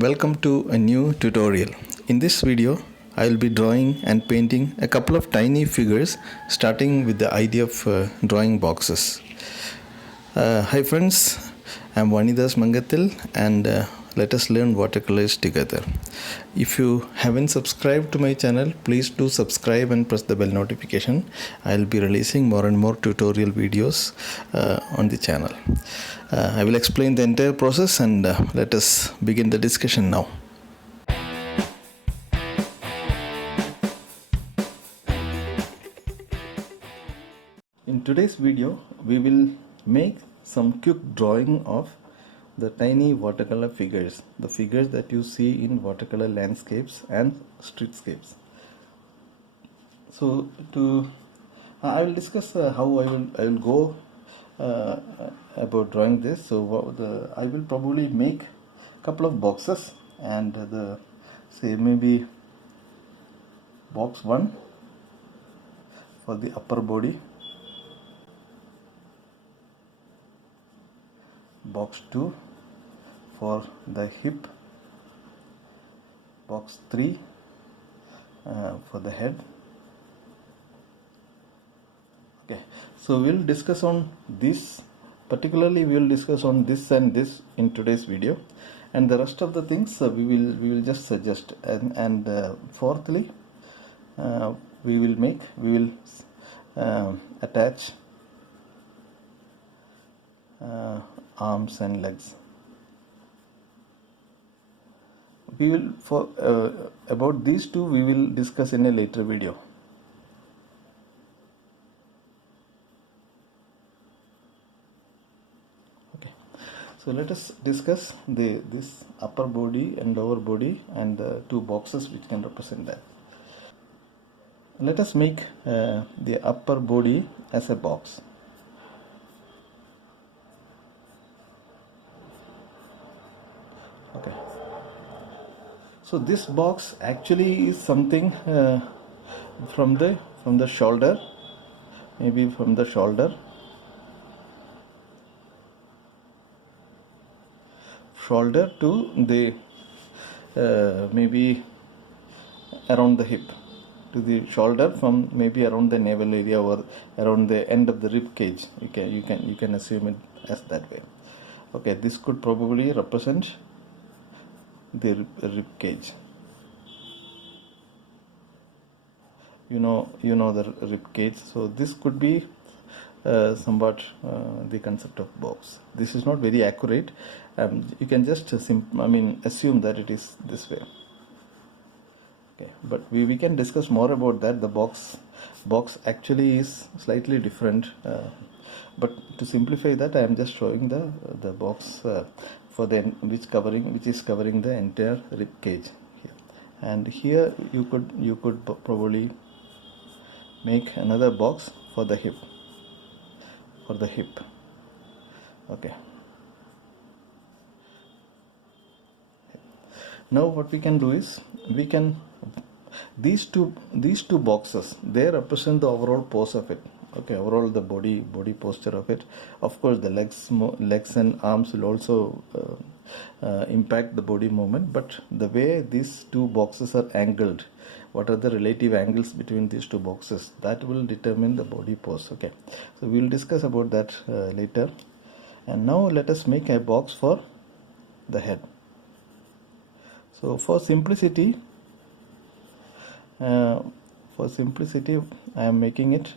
Welcome to a new tutorial. In this video, I will be drawing and painting a couple of tiny figures, starting with the idea of drawing boxes. Hi friends, I'm Vanidas and let us learn watercolors together. If you haven't subscribed to my channel, please do subscribe and press the bell notification. I'll be releasing more and more tutorial videos on the channel. I will explain the entire process and let us begin the discussion now. In today's video, we will make some quick drawing of the tiny watercolor figures, the figures that you see in watercolor landscapes and streetscapes. So I will discuss how I will go about drawing this. So I will probably make a couple of boxes, and say maybe box 1 for the upper body, box 2 for the hip, box 3 for the head. Okay, so we'll discuss on this, particularly we will discuss on this and this in today's video, and the rest of the things we will just suggest, and fourthly we will attach arms and legs. We will about these two we will discuss in a later video. Okay, so let us discuss this upper body and lower body and the two boxes which can represent that. Let us make the upper body as a box. Okay, so this box actually is something from the shoulder, maybe from the shoulder to the maybe around the hip, to the shoulder, from maybe around the navel area or around the end of the rib cage. You can assume it as that way. Okay, this could probably represent the rib cage. You know the rib cage. So this could be somewhat the concept of box. This is not very accurate. You can just assume that it is this way. Okay, but we can discuss more about that. The box actually is slightly different, but to simplify that, I am just showing the box for the which is covering the entire rib cage here. And here you could probably make another box for the hip. Okay, now what we can do is these two boxes, they represent the overall pose of it. Okay, overall the body posture of it. Of course, the legs and arms will also impact the body movement, but the way these two boxes are angled, what are the relative angles between these two boxes, that will determine the body pose. Okay, so we will discuss about that later. And now let us make a box for the head. So for simplicity I am making it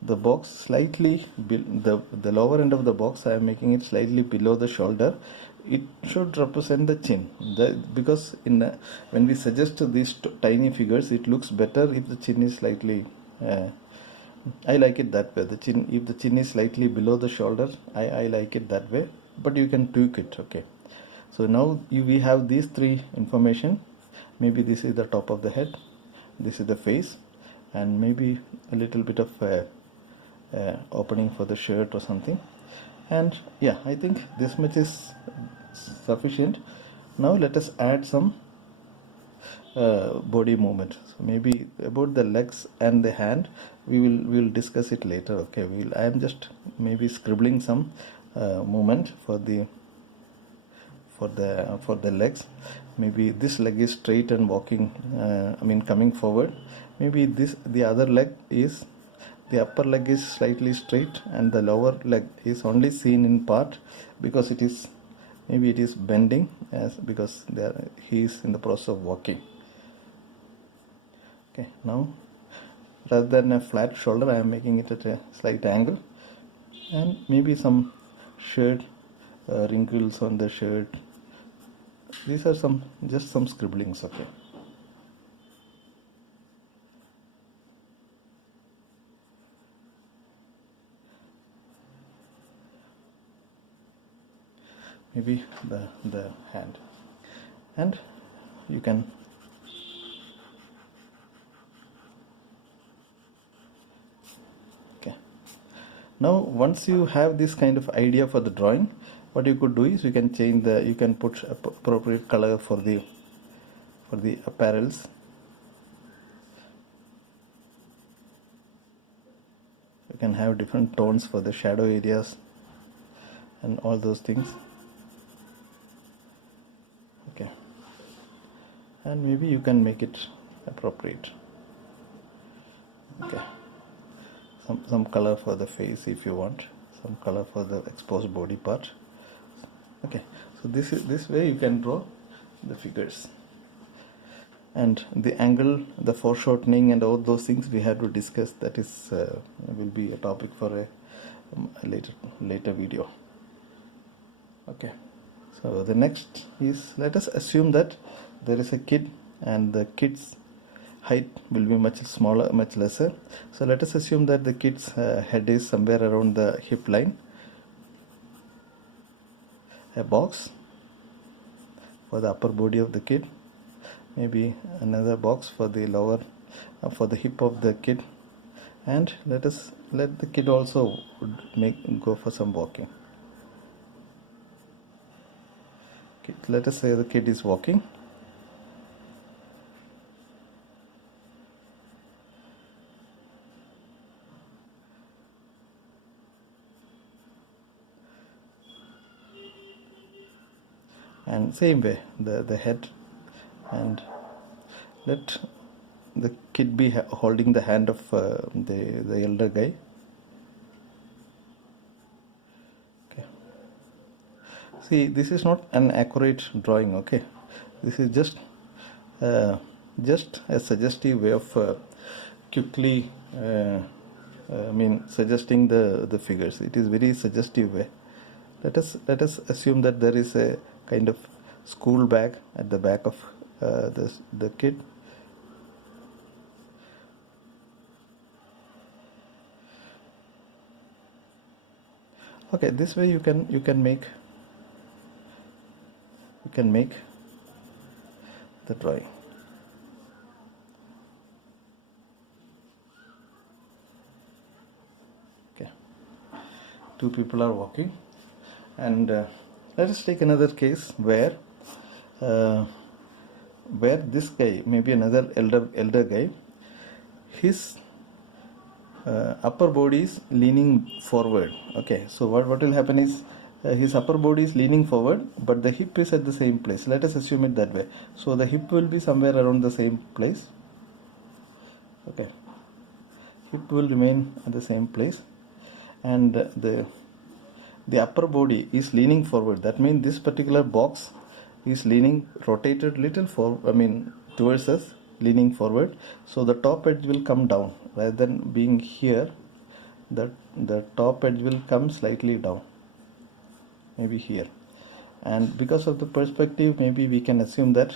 the box slightly the lower end of the box. I am making it slightly below the shoulder. It should represent the chin, because when we suggest these tiny figures, it looks better if the chin is slightly I like it that way. If the chin is slightly below the shoulder, I like it that way, but you can tweak it. Okay, so now we have these three information. Maybe this is the top of the head, this is the face, and maybe a little bit of opening for the shirt or something. And yeah, I think this much is sufficient. Now let us add some body movement. So maybe about the legs and the hand, we will discuss it later. Okay, I am just maybe scribbling some movement for for the legs. Maybe this leg is straight and walking, coming forward. Maybe the other leg is, the upper leg is slightly straight and the lower leg is only seen in part, because it is, maybe it is bending, because he is in the process of walking. Okay, now rather than a flat shoulder, I am making it at a slight angle, and maybe some shirt wrinkles on the shirt. These are just some scribblings. Okay, maybe the hand, and you can now, once you have this kind of idea for the drawing, what you could do is you can you can put appropriate color for the apparels. You can have different tones for the shadow areas and all those things. Okay, and maybe you can make it appropriate. Okay, some color for the face if you want, some color for the exposed body part. Okay, so this way you can draw the figures, and the angle, the foreshortening and all those things we have to discuss. That is will be a topic for a later video. Okay, so the next is, let us assume that there is a kid and the kid's height will be much smaller, much lesser. So let us assume that the kid's head is somewhere around the hip line. A box for the upper body of the kid, maybe another box for the lower, for the hip of the kid, and let the kid also go for some walking. Okay, let us say the kid is walking. And same way the head, and let the kid be holding the hand of the elder guy. Okay, see, this is not an accurate drawing. Okay, this is just a suggestive way of quickly suggesting the figures. It is very suggestive way. Let us assume that there is a kind of school bag at the back of the kid. Okay, this way you can make the drawing. Okay, two people are walking, and let us take another case where this guy, maybe another elder guy, his upper body is leaning forward. Okay, so what will happen is his upper body is leaning forward, but the hip is at the same place. Let us assume it that way. So the hip will be somewhere around the same place. Okay, hip will remain at the same place, and the upper body is leaning forward. That means this particular box is rotated little towards us, leaning forward. So the top edge will come down rather than being here. The top edge will come slightly down, maybe here. And because of the perspective, maybe we can assume that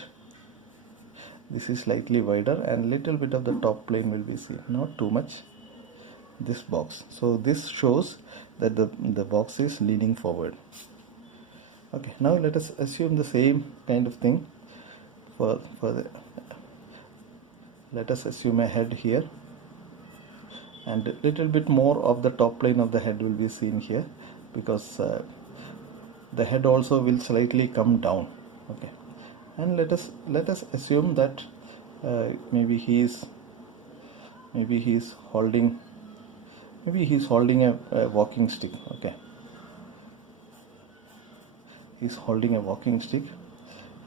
this is slightly wider and little bit of the top plane will be seen, not too much, this box. So this shows that the box is leaning forward. Okay, now let us assume the same kind of thing let us assume a head here, and a little bit more of the top plane of the head will be seen here, because the head also will slightly come down. Okay, and let us assume that maybe he is holding a walking stick. Okay, he's holding a walking stick,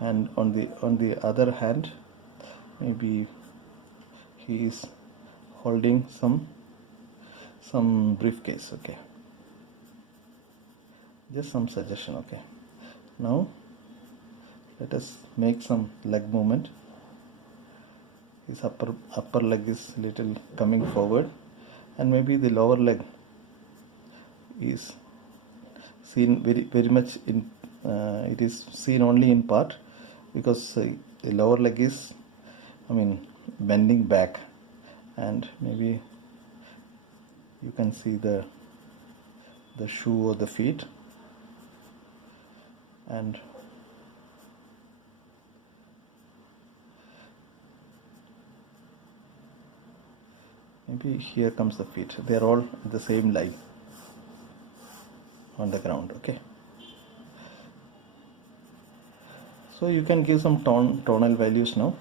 and on the other hand maybe he is holding some briefcase. Okay, just some suggestion. Okay, now let us make some leg movement. His upper leg is little coming forward, and maybe the lower leg is seen very much in it is seen only in part, because the lower leg is bending back, and maybe you can see the shoe or the feet, and maybe here comes the feet. They are all in the same line on the ground. Okay, so you can give some tonal values now.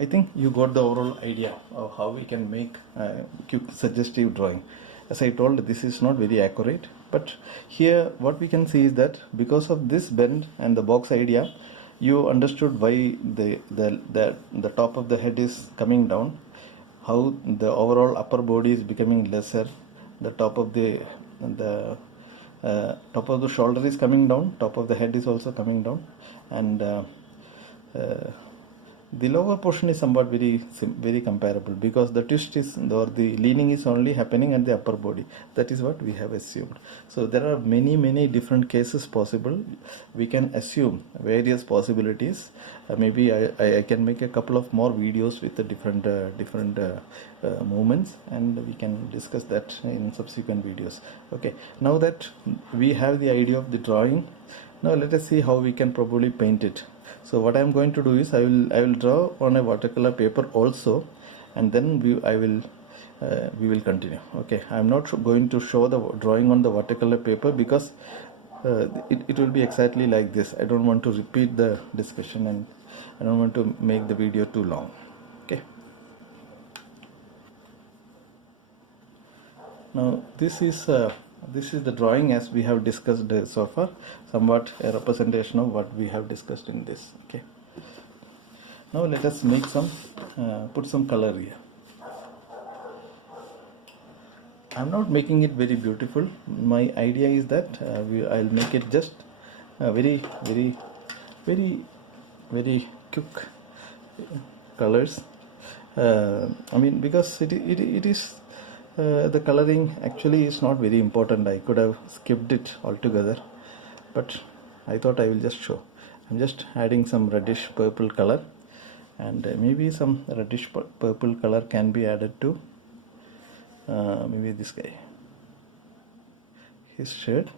I think you got the overall idea of how we can make a quick suggestive drawing. As I told, this is not very accurate, but here what we can see is that because of this bend and the box idea, you understood why the top of the head is coming down, how the overall upper body is becoming lesser, the top of the shoulder is coming down, top of the head is also coming down, and the lower portion is somewhat very comparable, because the twist is, or the leaning is only happening at the upper body. That is what we have assumed. So there are many different cases possible. We can assume various possibilities. Maybe I can make a couple of more videos with the different movements, and we can discuss that in subsequent videos. Okay, now that we have the idea of the drawing, now let us see how we can probably paint it. So what I am going to do is I will draw on a watercolor paper also, and then we will continue. Okay, I am not going to show the drawing on the watercolor paper, because it will be exactly like this. I don't want to repeat the discussion, and I don't want to make the video too long. Okay, now this is the drawing as we have discussed so far, somewhat a representation of what we have discussed in this. Okay, now let us make some put some color here. I'm not making it very beautiful. My idea is that I'll make it just very quick colors. Because it is the coloring actually is not very important. I could have skipped it altogether, but I thought I will just show. I'm just adding some reddish purple color, and maybe some reddish purple color can be added to maybe this guy, his shirt.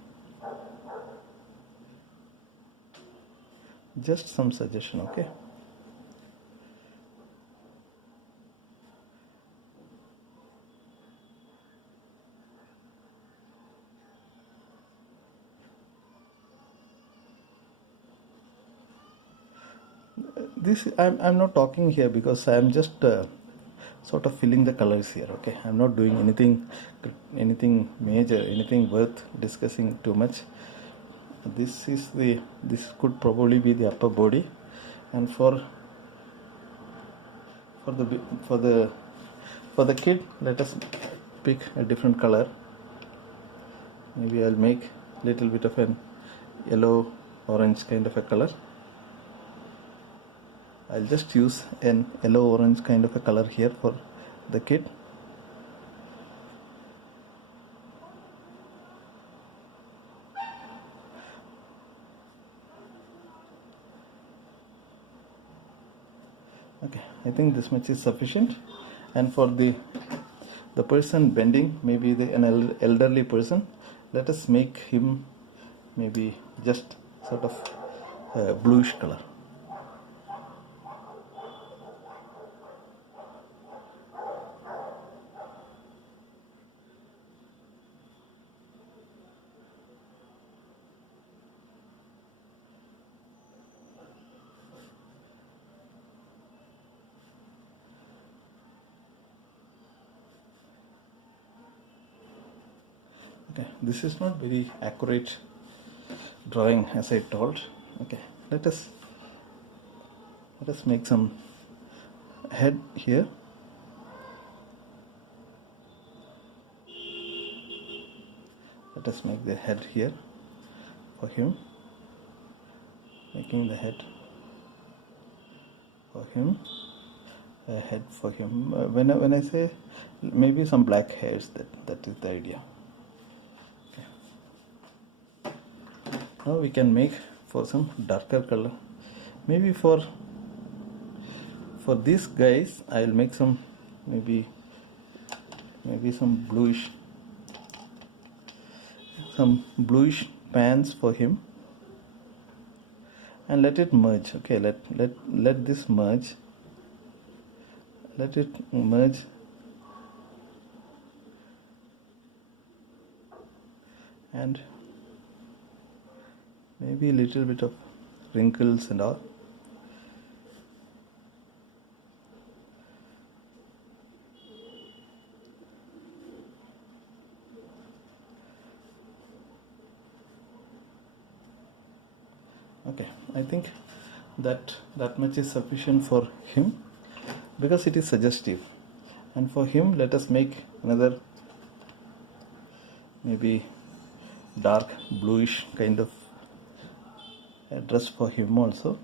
Just some suggestion. Okay, this I'm not talking here because I'm just sort of filling the colors here. Okay, I'm not doing anything major, anything worth discussing too much. This could probably be the upper body, and for the kid, let us pick a different color. Maybe I'll make little bit of an yellow orange kind of a color. I'll just use an yellow orange kind of a color here for the kid. Okay, I think this much is sufficient. And for the person bending, maybe an elderly person, let us make him maybe just sort of bluish color. Okay, this is not very accurate drawing as I told. Okay, let us make some head here. Let us make the head here for him, making the head for him, a head for him. When I say maybe some black hairs, that is the idea. Okay. Now we can make for some darker color. Maybe for these guys I will make some maybe some bluish pants for him, and let it merge. Okay, let this merge, let it merge, and maybe a little bit of wrinkles and all. Okay, I think that much is sufficient for him, because it is suggestive. And for him, let us make another maybe dark bluish kind of dress for him also.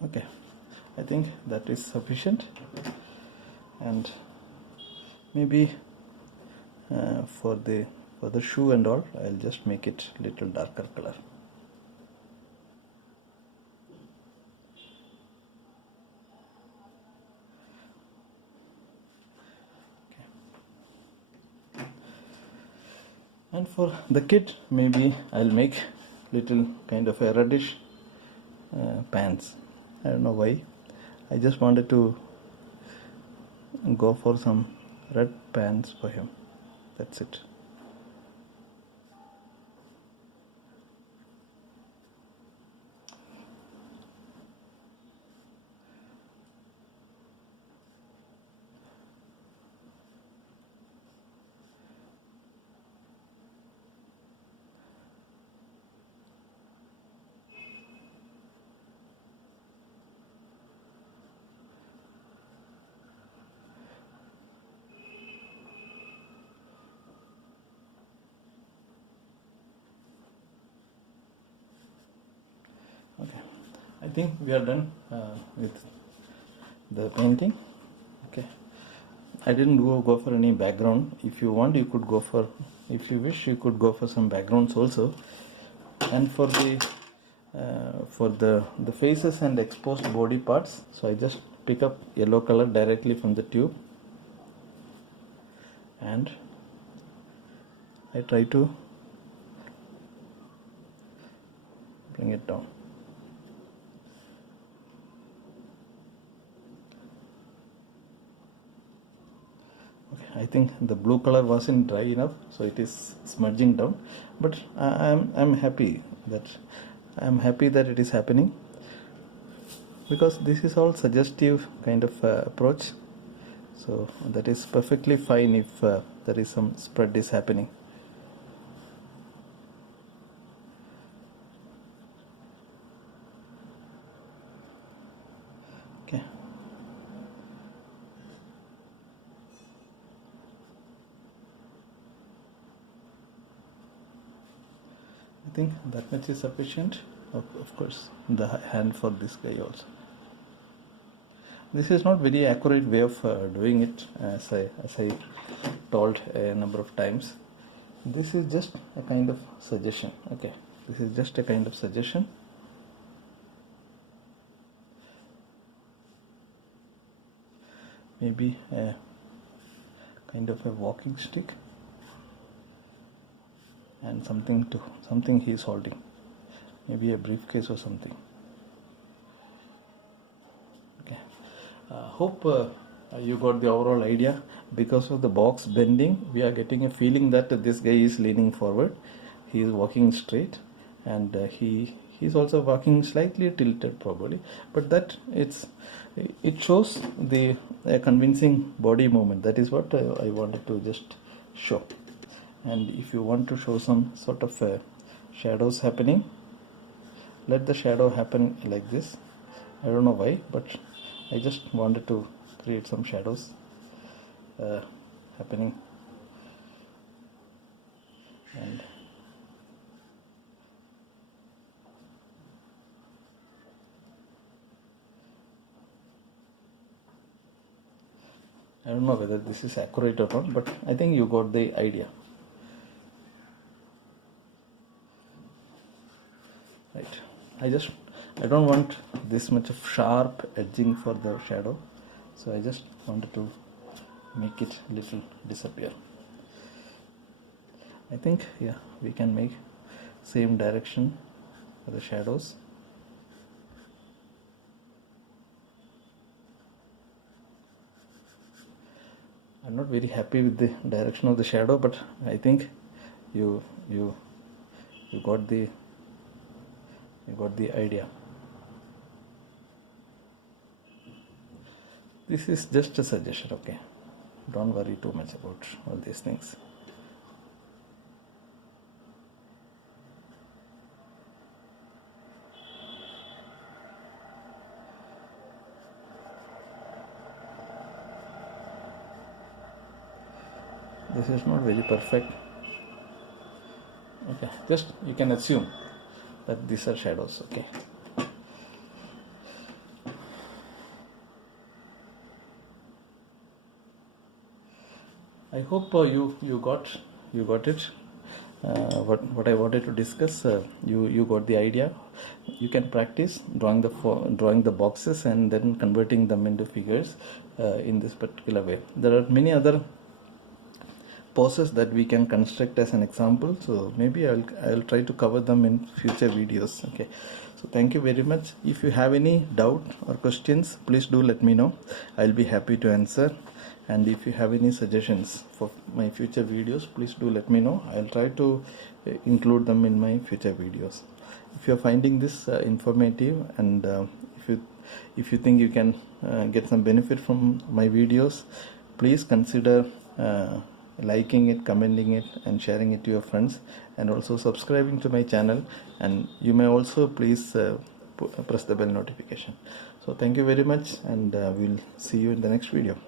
Okay, I think that is sufficient, and maybe for the shoe and all, I'll just make it little darker color. Okay. And for the kid, maybe I'll make little kind of a reddish pants. I don't know why, I just wanted to go for some red pants for him. That's it. Okay, I think we are done with the painting. Okay, I didn't go for any background. If you want, you could go for, if you wish, you could go for some backgrounds also. And for the faces and exposed body parts, so I just pick up yellow color directly from the tube, and I try to bring it down. I think the blue color wasn't dry enough, so it is smudging down, but I'm happy that it is happening, because this is all suggestive kind of approach, so that is perfectly fine if there is some spread is happening. Okay. I think that much is sufficient. Of course, the hand for this guy also. This is not very accurate way of doing it, as I told a number of times. This is just a kind of suggestion. Okay, this is just a kind of suggestion. Maybe a kind of a walking stick, and something he is holding. maybe a briefcase or something. Okay, hope you got the overall idea. Because of the box bending, we are getting a feeling that this guy is leaning forward, he is walking straight, and he's also walking slightly tilted probably, but that it shows the convincing body movement. That is what I wanted to just show. And if you want to show some sort of shadows happening, let the shadow happen like this. I don't know why, but I just wanted to create some shadows happening. And I don't know whether this is accurate or not, but I think you got the idea. Right. I don't want this much of sharp edging for the shadow, so I just wanted to make it little disappear. I think, yeah, we can make same direction for the shadows. I'm not very happy with the direction of the shadow, but I think you got the idea. This is just a suggestion, okay? Don't worry too much about all these things. This is not very perfect. Okay, just you can assume that these are shadows, okay? I hope you got it. What I wanted to discuss, you got the idea. You can practice drawing the boxes and then converting them into figures in this particular way. There are many other poses that we can construct as an example, so maybe I'll try to cover them in future videos. Okay, so thank you very much. If you have any doubt or questions, please do let me know. I'll be happy to answer. And if you have any suggestions for my future videos, please do let me know. I'll try to include them in my future videos. If you're finding this informative, and if you think you can get some benefit from my videos, please consider liking it, commenting it, and sharing it to your friends, and also subscribing to my channel. And you may also please press the bell notification. So thank you very much, and we'll see you in the next video.